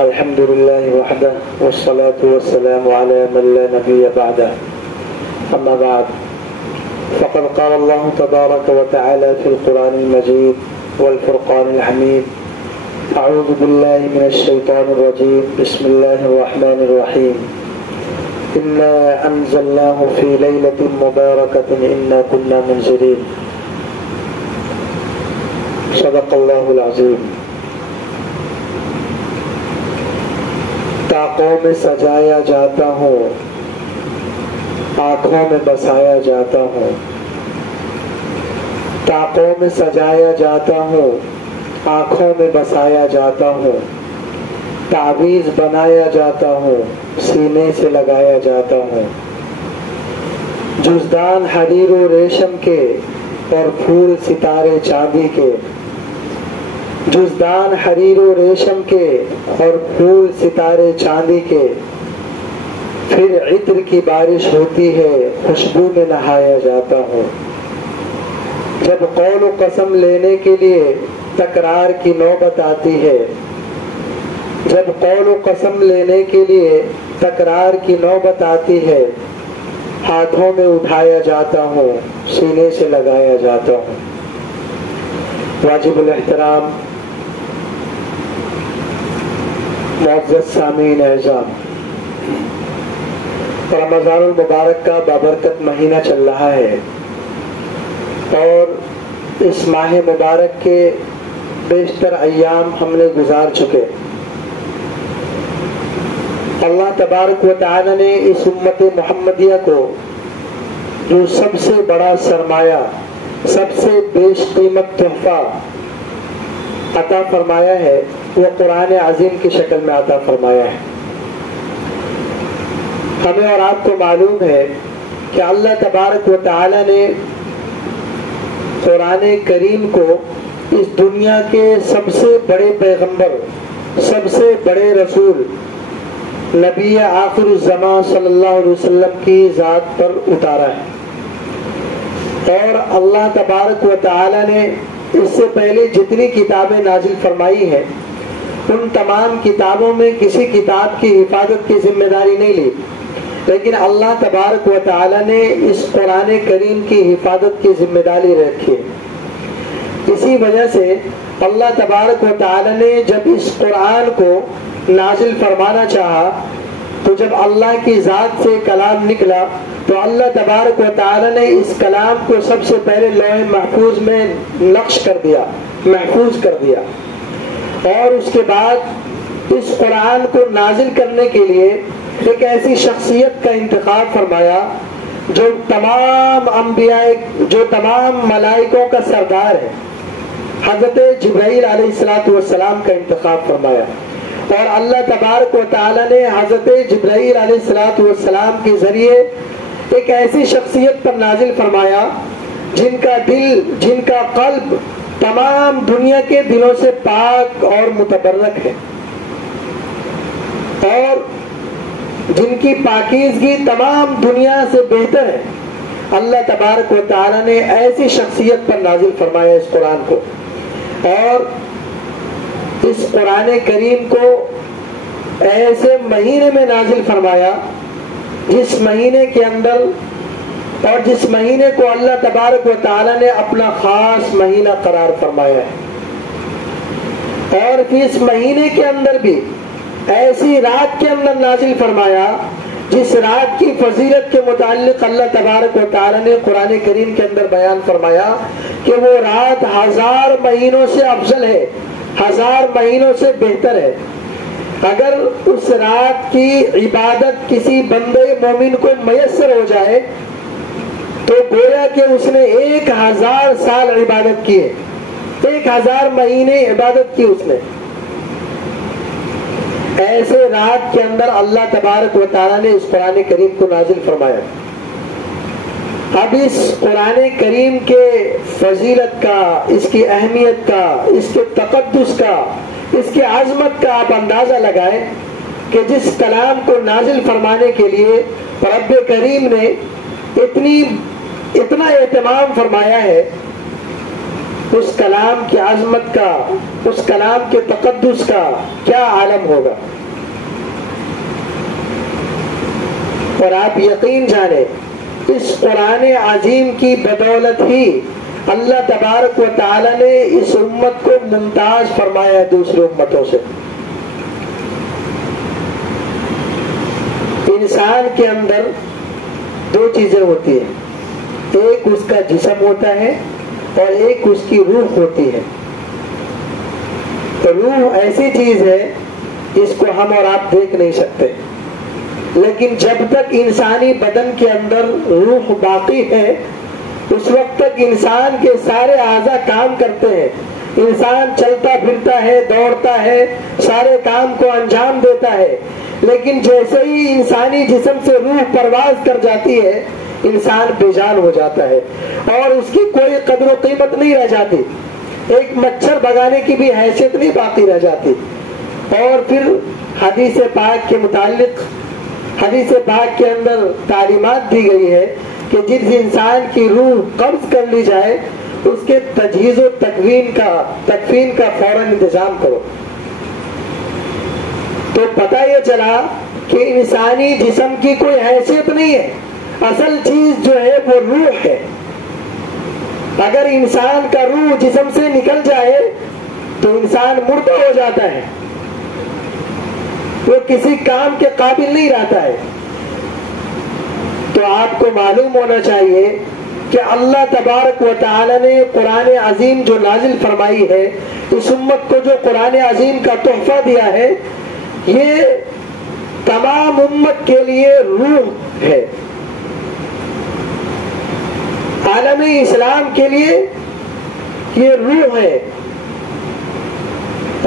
الحمد لله وحده والصلاة والسلام على من لا نبي بعده أما بعد فقد قال الله تبارك وتعالى في القرآن المجيد والفرقان الحميد أعوذ بالله من الشيطان الرجيم بسم الله الرحمن الرحيم إنا أنزلناه في ليلة مباركة إنا كنا منذرين صدق الله العظيم. طاقوں میں سجایا جاتا ہوں، آنکھوں میں بسایا جاتا ہوں. طاقوں میں سجایا جاتا ہوں، آنکھوں میں بسایا جاتا ہوں. تعویذ بنایا جاتا ہوں، سینے سے لگایا جاتا ہوں. جزدان حریر و ریشم کے اور پھول ستارے چاندی کے. جزدان حریر و ریشم کے اور پھول ستارے چاندی کے. پھر عطر کی بارش ہوتی ہے، خوشبو میں نہایا جاتا ہوں. جب قول و قسم لینے کے لیے تکرار کی نوبت آتی ہے، جب قول و قسم لینے کے لیے تکرار کی نوبت آتی ہے، ہاتھوں میں اٹھایا جاتا ہوں، سینے سے لگایا جاتا ہوں. واجب الاحترام معزز سامعین اعزام، رمضان المبارک کا بابرکت مہینہ چل رہا ہے اور اس ماہ مبارک کے بیشتر ایام ہم نے گزار چکے. اللہ تبارک و تعالی نے اس امت محمدیہ کو جو سب سے بڑا سرمایہ، سب سے بیش قیمت تحفہ عطا فرمایا ہے، وہ قرآن عظیم کی شکل میں عطا فرمایا ہے. ہمیں اور آپ کو معلوم ہے کہ اللہ تبارک و تعالی نے قرآن کریم کو اس دنیا کے سب سے بڑے پیغمبر، سب سے بڑے رسول، نبی آخر الزمان صلی اللہ علیہ وسلم کی ذات پر اتارا ہے. اور اللہ تبارک و تعالی نے اس سے پہلے جتنی کتابیں نازل فرمائی ہیں، ان تمام کتابوں میں کسی کتاب کی حفاظت کی ذمہ داری نہیں لی، لیکن اللہ تبارک و تعالی نے اس قرآن کریم کی حفاظت کی ذمہ داری رکھی. اسی وجہ سے اللہ تبارک و تعالی نے جب اس قرآن کو نازل فرمانا چاہا، تو جب اللہ کی ذات سے کلام نکلا تو اللہ تبارک و تعالی نے اس کلام کو سب سے پہلے لوح محفوظ میں نقش کر دیا، محفوظ کر دیا. اور اس کے بعد اس قرآن کو نازل کرنے کے لیے ایک ایسی شخصیت کا انتخاب فرمایا جو تمام انبیاء، جو تمام ملائکوں کا سردار ہے. حضرت جبرائیل علیہ السلام کا انتخاب فرمایا. اور اللہ تبارک و تعالی نے حضرت جبرائیل علیہ السلام کے ذریعے ایک ایسی شخصیت پر نازل فرمایا جن کا دل، جن کا قلب تمام دنیا کے دلوں سے پاک اور متبرک ہے، اور جن کی پاکیزگی تمام دنیا سے بہتر ہے. اللہ تبارک و تعالی نے ایسی شخصیت پر نازل فرمایا اس قرآن کو. اور اس قرآن کریم کو ایسے مہینے میں نازل فرمایا جس مہینے کے اندر، اور جس مہینے کو اللہ تبارک و تعالی نے اپنا خاص مہینہ قرار فرمایا ہے. اور اس مہینے کے اندر بھی ایسی رات کے اندر نازل فرمایا جس رات کی فضیلت کے متعلق اللہ تبارک و تعالی نے قرآن کریم کے اندر بیان فرمایا کہ وہ رات 1000 مہینوں سے افضل ہے، 1000 مہینوں سے بہتر ہے. اگر اس رات کی عبادت کسی بندے مومن کو میسر ہو جائے تو گویا کہ اس نے 1000 سال عبادت کی ہے، 1000 مہینے عبادت کی اس نے. ایسے رات کے اندر اللہ تبارک و تعالی نے اس قرآن کریم کو نازل فرمایا. اب اس قرآن کریم کے فضیلت کا، اس کی اہمیت کا، اس کے تقدس کا، اس کی عظمت کا آپ اندازہ لگائیں کہ جس کلام کو نازل فرمانے کے لیے رب کریم نے اتنا اہتمام فرمایا ہے اس کلام کی عظمت کا، اس کلام کے تقدس کا کیا عالم ہوگا۔ اور آپ یقین جانیں اس قرآن عظیم کی بدولت ہی اللہ تبارک و تعالی نے اس امت کو ممتاز فرمایا دوسری امتوں سے۔ انسان کے اندر دو چیزیں ہوتی ہیں، ایک اس کا جسم ہوتا ہے اور ایک اس کی روح ہوتی ہے۔ تو روح ایسی چیز ہے جس کو ہم اور آپ دیکھ نہیں سکتے، لیکن جب تک انسانی بدن کے اندر روح باقی ہے اس وقت تک انسان کے سارے اعضاء کام کرتے ہیں، انسان چلتا پھرتا ہے، دوڑتا ہے، سارے کام کو انجام دیتا ہے۔ لیکن جیسے ہی انسانی جسم سے روح پرواز کر جاتی ہے انسان بے جان ہو جاتا ہے اور اس کی کوئی قدر و قیمت نہیں رہ جاتی، ایک مچھر بھگانے کی بھی حیثیت نہیں باقی رہ جاتی۔ اور پھر حدیث پاک کے متعلق، حدیث پاک کے اندر تعلیمات دی گئی ہے کہ جس انسان کی روح قبض کر لی جائے اس کے تجہیز و تکفین کا فوراً انتظام کرو۔ تو پتہ یہ چلا کہ انسانی جسم کی کوئی حیثیت نہیں ہے، اصل چیز جو ہے وہ روح ہے۔ اگر انسان کا روح جسم سے نکل جائے تو انسان مردہ ہو جاتا ہے، وہ کسی کام کے قابل نہیں رہتا ہے۔ تو آپ کو معلوم ہونا چاہیے کہ اللہ تبارک و تعالی نے قرآن عظیم جو نازل فرمائی ہے، اس امت کو جو قرآن عظیم کا تحفہ دیا ہے، یہ تمام امت کے لیے روح ہے، عالم اسلام کے لیے یہ روح ہے۔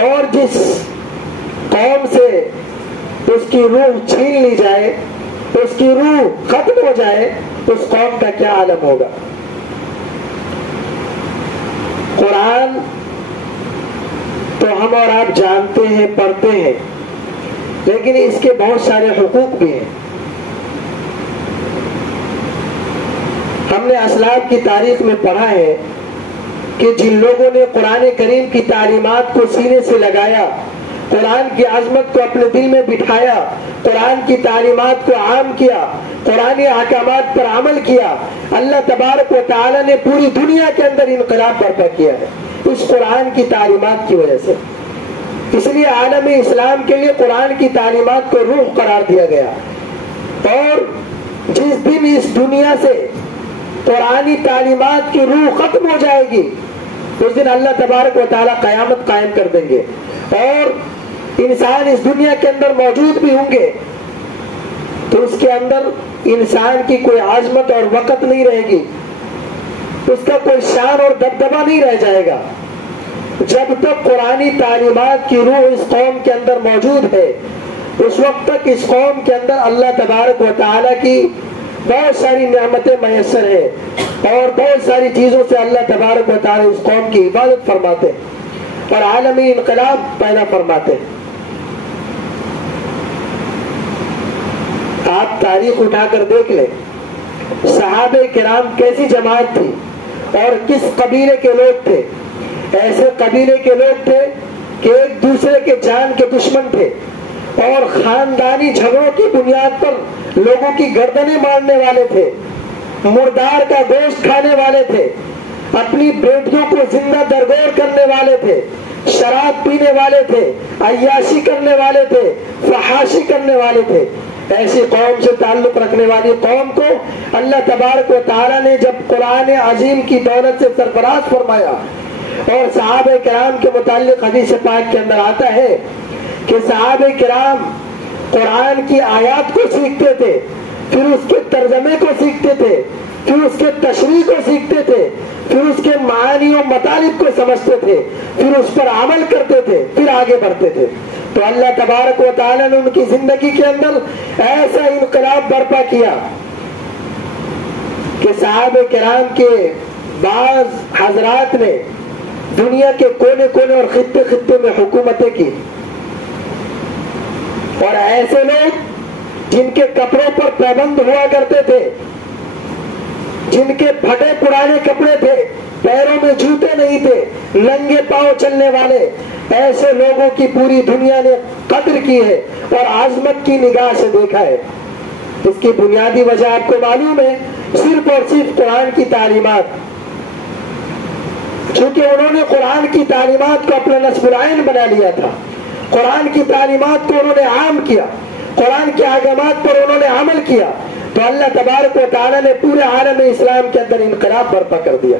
اور جس قوم سے اس کی روح چھین لی جائے، اس کی روح ختم ہو جائے، اس قوم کا کیا عالم ہوگا۔ قرآن تو ہم اور آپ جانتے ہیں، پڑھتے ہیں، لیکن اس کے بہت سارے حقوق بھی ہیں۔ ہم نے اسلاف کی تاریخ میں پڑھا ہے کہ جن لوگوں نے قرآن کریم کی تعلیمات کو سینے سے لگایا، قرآن کی عظمت کو اپنے دل میں بٹھایا، قرآن کی تعلیمات کو عام کیا، قرآن احکامات پر عمل کیا، اللہ تبارک و تعالی نے پوری دنیا کے اندر انقلاب برپا کیا ہے اس قرآن کی تعلیمات کی وجہ سے۔ اس لیے عالم اسلام کے لیے قرآن کی تعلیمات کو روح قرار دیا گیا۔ اور جس دن اس دنیا سے قرآنی تعلیمات کی روح ختم ہو جائے گی اس دن اللہ تبارک و تعالی قیامت قائم کر دیں گے، اور انسان اس دنیا کے اندر موجود بھی ہوں گے تو اس کے اندر انسان کی کوئی عظمت اور وقت نہیں رہے گی، اس کا کوئی شان اور دبدبہ نہیں رہ جائے گا۔ جب تک قرآنی تعلیمات کی روح اس قوم کے اندر موجود ہے اس وقت تک اس قوم کے اندر اللہ تبارک و تعالی کی بہت ساری نعمتیں میسر ہیں اور بہت ساری چیزوں سے اللہ تبارک و تعالی اس قوم کی حفاظت فرماتے ہیں اور عالمی انقلاب پیدا فرماتے ہیں۔ آپ تاریخ اٹھا کر دیکھ لیں، صحابہ کرام کیسی جماعت تھی اور کس قبیلے کے لوگ تھے۔ ایسے قبیلے کے لوگ تھے کہ ایک دوسرے کے جان کے دشمن تھے اور خاندانی جھگڑوں کی بنیاد پر لوگوں کی گردنیں مارنے والے تھے، مردار کا گوشت کھانے والے تھے، اپنی بیٹیوں کو زندہ درگور کرنے والے تھے، شراب پینے والے تھے، عیاشی کرنے والے تھے، فحاشی کرنے والے تھے۔ ایسی قوم سے تعلق رکھنے والی قوم کو اللہ تبارک و تعالی نے جب قرآن عظیم کی دولت سے سرفراز فرمایا، اور صحابہ کرام کے متعلق حدیث پاک کے اندر آتا ہے کہ صحابہ کرام قرآن کی آیات کو سیکھتے تھے، پھر اس کے ترجمے کو سیکھتے تھے، پھر اس کے تشریح کو سیکھتے تھے، پھر اس کے معانی و مطالب کو سمجھتے تھے، پھر اس پر عمل کرتے تھے، پھر آگے بڑھتے تھے۔ تو اللہ تبارک و تعالی نے ان کی زندگی کے اندر ایسا انقلاب برپا کیا کہ صحابہ کرام کے بعض حضرات نے دنیا کے کونے کونے اور خطے خطے میں حکومتیں کی، اور ایسے لوگ جن کے کپڑوں پر پابند ہوا کرتے تھے، جن کے پھٹے پرانے کپڑے تھے، پیروں میں جوتے نہیں تھے، ننگے پاؤں چلنے والے، ایسے لوگوں کی پوری دنیا نے قدر کی ہے اور عظمت کی نگاہ سے دیکھا ہے۔ اس کی بنیادی وجہ آپ کو معلوم ہے، صرف اور صرف قرآن کی تعلیمات۔ چونکہ انہوں نے قرآن کی تعلیمات کو اپنا نصب العین بنا لیا تھا، قرآن کی تعلیمات کو انہوں نے عام کیا، قرآن کے احکامات پر انہوں نے عمل کیا، تو اللہ تبارک و تعالیٰ نے پورے عالم اسلام کے اندر انقلاب برپا کر دیا۔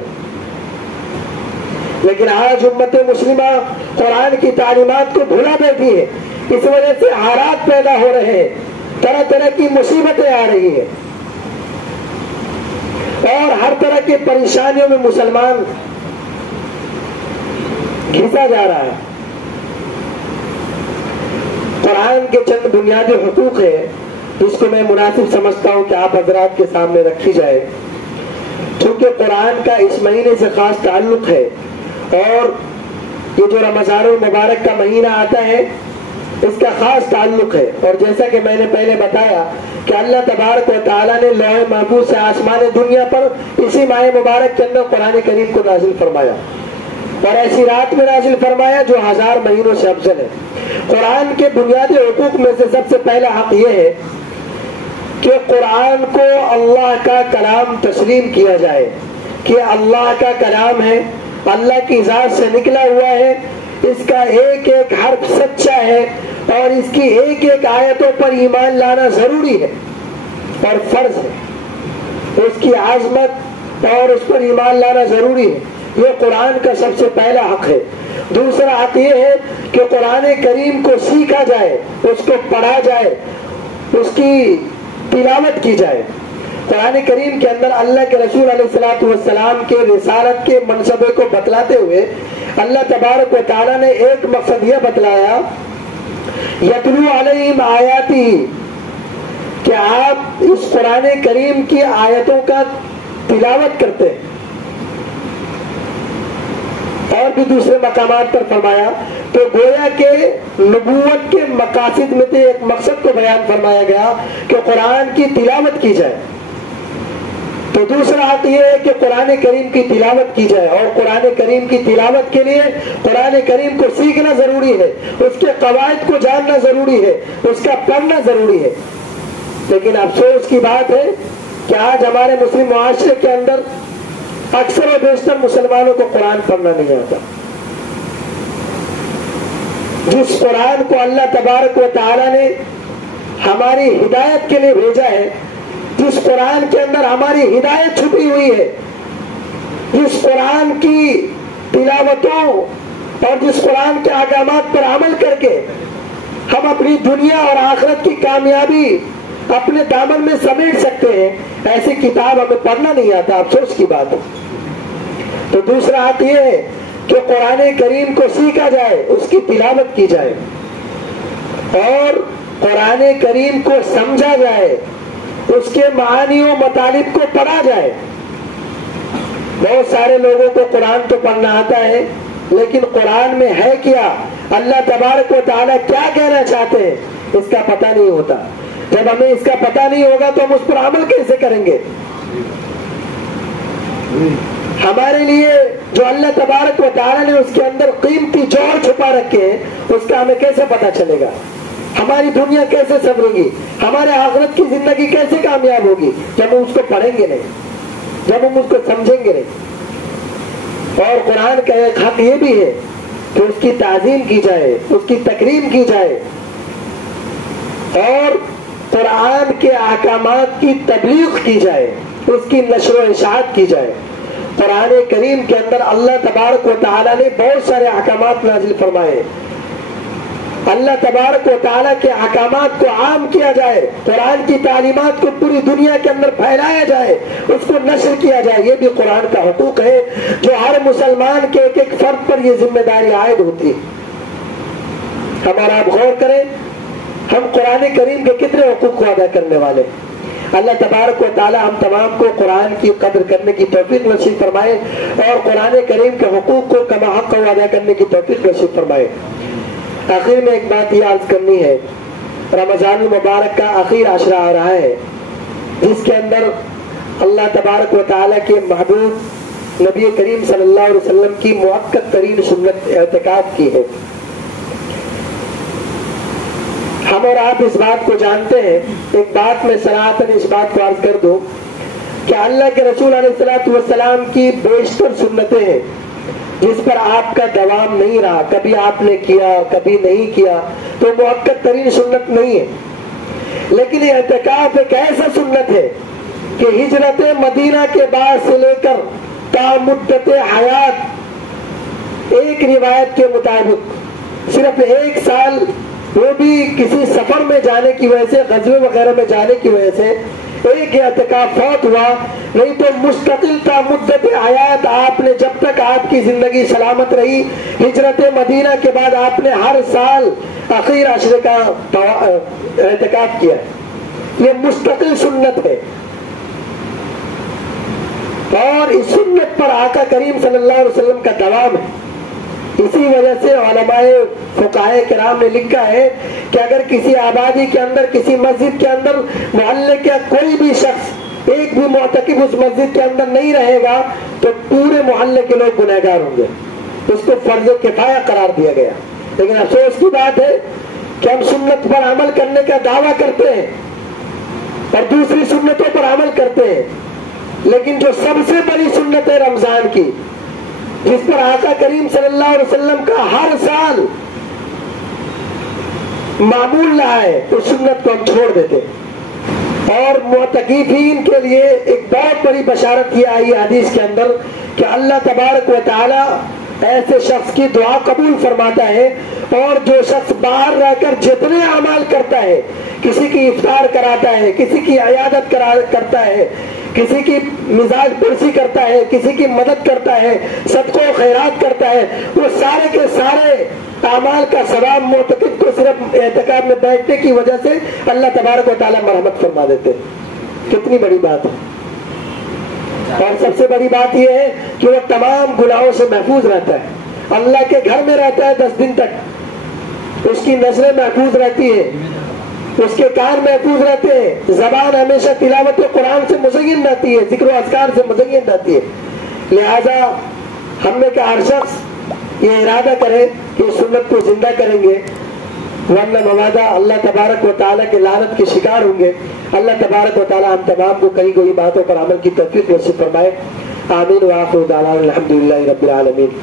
لیکن آج امت مسلمہ قرآن کی تعلیمات کو بھولا بیٹھی ہے، اس وجہ سے حالات پیدا ہو رہے ہیں، طرح طرح کی مصیبتیں آ رہی ہیں، اور ہر طرح کی پریشانیوں میں مسلمان گھسا جا رہا ہے۔ قرآن کے چند بنیادی حقوق ہیں جس کو میں مناسب سمجھتا ہوں کہ آپ حضرات کے سامنے رکھی جائے، چونکہ قرآن کا اس مہینے سے خاص تعلق ہے، اور یہ جو رمضان المبارک کا مہینہ آتا ہے اس کا خاص تعلق ہے۔ اور جیسا کہ میں نے پہلے بتایا کہ اللہ تبارک و تعالیٰ نے لوح محفوظ سے آسمان دنیا پر اسی ماہ مبارک کے اندر قرآن کریم کو نازل فرمایا، اور ایسی رات میں نازل فرمایا جو 1000 مہینوں سے افضل ہے۔ قرآن کے بنیادی حقوق میں سے سب سے پہلا حق یہ ہے کہ قرآن کو اللہ کا کلام تسلیم کیا جائے، کہ اللہ کا کلام ہے، اللہ کی ذات سے نکلا ہوا ہے، اس کا ایک ایک حرف سچا ہے، اور اس کی ایک ایک آیتوں پر ایمان لانا ضروری ہے اور فرض ہے، اس کی عظمت اور اس پر ایمان لانا ضروری ہے۔ یہ قرآن کا سب سے پہلا حق ہے۔ دوسرا حق یہ ہے کہ قرآن کریم کو سیکھا جائے، اس کو پڑھا جائے، اس کی تلاوت کی جائے۔ قرآن کریم کے اندر اللہ کے رسول علیہ الصلوۃ والسلام کے رسالت کے منصبے کو بتلاتے ہوئے اللہ تبارک و تعالیٰ نے ایک مقصد یہ بتلایا، یتلو علیہم آیاتی، کہ آپ اس قرآن کریم کی آیتوں کا تلاوت کرتے ہیں۔ اور بھی دوسرے مقامات پر فرمایا، تو گویا کہ نبوت کے مقاصد میں سے ایک مقصد کو بیان فرمایا گیا کہ قرآن کی تلاوت کی جائے۔ تو دوسرا حق یہ ہے کہ قرآن کریم کی تلاوت کی جائے، اور قرآن کریم کی تلاوت کے لیے قرآن کریم کو سیکھنا ضروری ہے، اس کے قواعد کو جاننا ضروری ہے، اس کا پڑھنا ضروری ہے۔ لیکن افسوس کی بات ہے کہ آج ہمارے مسلم معاشرے کے اندر اکثر و بیشتر مسلمانوں کو قرآن پڑھنا نہیں آتا۔ جس قرآن کو اللہ تبارک و تعالیٰ نے ہماری ہدایت کے لیے بھیجا ہے، جس قرآن کے اندر ہماری ہدایت چھپی ہوئی ہے، جس قرآن کی تلاوتوں اور جس قرآن کے احکامات پر عمل کر کے ہم اپنی دنیا اور آخرت کی کامیابی اپنے دامن میں سمیٹ سکتے ہیں، ایسی کتاب ہمیں پڑھنا نہیں آتا، افسوس کی بات ہے۔ تو دوسرا حق یہ ہے کہ قرآن کریم کو سیکھا جائے، اس کی تلاوت کی جائے، اور قرآن کریم کو سمجھا جائے، اس کے معانی و مطالب کو پڑھا جائے۔ بہت سارے لوگوں کو قرآن تو پڑھنا آتا ہے، لیکن قرآن میں ہے کیا، اللہ تبارک و تعالیٰ کیا کہنا چاہتے ہیں، اس کا پتہ نہیں ہوتا۔ جب ہمیں اس کا پتہ نہیں ہوگا تو ہم اس پر عمل کیسے کریں گے؟ ہمارے لیے جو اللہ تبارک و تعالیٰ نے اس کے اندر قیمتی جوہر چھپا رکھے ہیں، اس کا ہمیں کیسے پتہ چلے گا؟ ہماری دنیا کیسے سنورے گی، ہمارے آخرت کی زندگی کیسے کامیاب ہوگی جب ہم اس کو پڑھیں گے نہیں، جب ہم اس کو سمجھیں گے نہیں؟ اور قرآن کا ایک حق یہ بھی ہے کہ اس کی تعظیم کی جائے، اس کی تکریم کی جائے، اور قرآن کے احکامات کی تبلیغ کی جائے، اس کی نشر و اشاعت کی جائے۔ قرآن کریم کے اندر اللہ تبارک و تعالیٰ نے بہت سارے احکامات نازل فرمائے، اللہ تبارک و تعالیٰ کے احکامات کو عام کیا جائے، قرآن کی تعلیمات کو پوری دنیا کے اندر پھیلایا جائے، اس کو نشر کیا جائے۔ یہ بھی قرآن کا حقوق ہے جو ہر مسلمان کے ایک ایک فرد پر یہ ذمہ داری عائد ہوتی ہے۔ ہمارا آپ غور کریں، ہم قرآن کریم کے کتنے حقوق کو ادا کرنے والے؟ اللہ تبارک و تعالی ہم تمام کو قرآن کی قدر کرنے کی توفیق نصیب فرمائے، اور قرآن کریم کے حقوق کو کما حق ادا کرنے کی توفیق نصیب فرمائے۔ آخر میں ایک بات یہ عرض کرنی ہے، رمضان المبارک کا آخری عشرہ آ رہا ہے، جس کے اندر اللہ تبارک و تعالی کے محبوب نبی کریم صلی اللہ علیہ وسلم کی مؤکد ترین سنت اعتکاف کی ہے۔ ہم اور آپ اس بات کو جانتے ہیں، ایک بات میں صراحتاً اس بات کو عرض کر دوں کہ اللہ کے رسول علیہ السلام کی بیشتر سنتیں ہیں جس پر آپ کا دوام نہیں رہا، کبھی آپ نے کیا کبھی نہیں کیا، تو مؤکد ترین سنت نہیں ہے۔ لیکن یہ اعتکاف ایک ایسا سنت ہے کہ ہجرت مدینہ کے بعد سے لے کر تا مدت حیات ایک روایت کے مطابق صرف 1 سال، وہ بھی کسی سفر میں جانے کی وجہ سے، غزوے وغیرہ میں جانے کی وجہ سے ایک اعتکاف فوت ہوا، نہیں تو مستقل تا مدت حیات آپ نے، جب تک آپ کی زندگی سلامت رہی، ہجرت مدینہ کے بعد آپ نے ہر سال اخیر عشرے کا اعتکاف کیا ہے۔ یہ مستقل سنت ہے، اور اس سنت پر آقا کریم صلی اللہ علیہ وسلم کا دوام ہے۔ اسی وجہ سے علماء فقہاء کرام نے لکھا ہے کہ اگر کسی آبادی کے اندر، کسی مسجد کے اندر، محلے کا کوئی بھی شخص، ایک بھی معتکف اس مسجد کے اندر نہیں رہے گا تو پورے محلے کے لوگ گنہگار ہوں گے۔ اس کو فرض کفایہ قرار دیا گیا۔ لیکن افسوس کی بات ہے کہ ہم سنت پر عمل کرنے کا دعویٰ کرتے ہیں اور دوسری سنتوں پر عمل کرتے ہیں، لیکن جو سب سے بڑی سنت ہے رمضان کی، جس پر آقا کریم صلی اللہ علیہ وسلم کا ہر سال معمول رہا ہے، اس سنت کو ہم چھوڑ دیتے ہیں۔ اور معتکفین کے لیے ایک بہت بڑی بشارت یہ آئی حدیث کے اندر کہ اللہ تبارک و تعالی ایسے شخص کی دعا قبول فرماتا ہے، اور جو شخص باہر رہ کر جتنے اعمال کرتا ہے، کسی کی افطار کراتا ہے، کسی کی عیادت کرتا ہے، کسی کی مزاج پرسی کرتا ہے، کسی کی مدد کرتا ہے، صدقہ و خیرات کرتا ہے، وہ سارے کے سارے اعمال کا ثواب معتکف کو صرف اعتکاف میں بیٹھنے کی وجہ سے اللہ تبارک و تعالیٰ مرحمت فرما دیتے ہیں۔ کتنی بڑی بات ہے۔ اور سب سے بڑی بات یہ ہے کہ وہ تمام گناہوں سے محفوظ رہتا ہے، اللہ کے گھر میں رہتا ہے 10 دن تک، اس کی نظریں محفوظ رہتی ہیں، اس کے کان محفوظ رہتے ہیں، زبان ہمیشہ تلاوت قرآن سے مزین رہتی ہے، ذکر و اذکار سے مزین رہتی ہے۔ لہذا ہم نے کہا ہر شخص یہ ارادہ کرے کہ اس سنت کو زندہ کریں گے، ورنہ مبادا اللہ تبارک و تعالیٰ کے لعنت کے شکار ہوں گے۔ اللہ تبارک و تعالیٰ ہم تمام کو کئی کوئی باتوں پر عمل کی توفیق نصیب فرمائے۔ آمین وآخر دعوانا الحمدللہ رب العالمین۔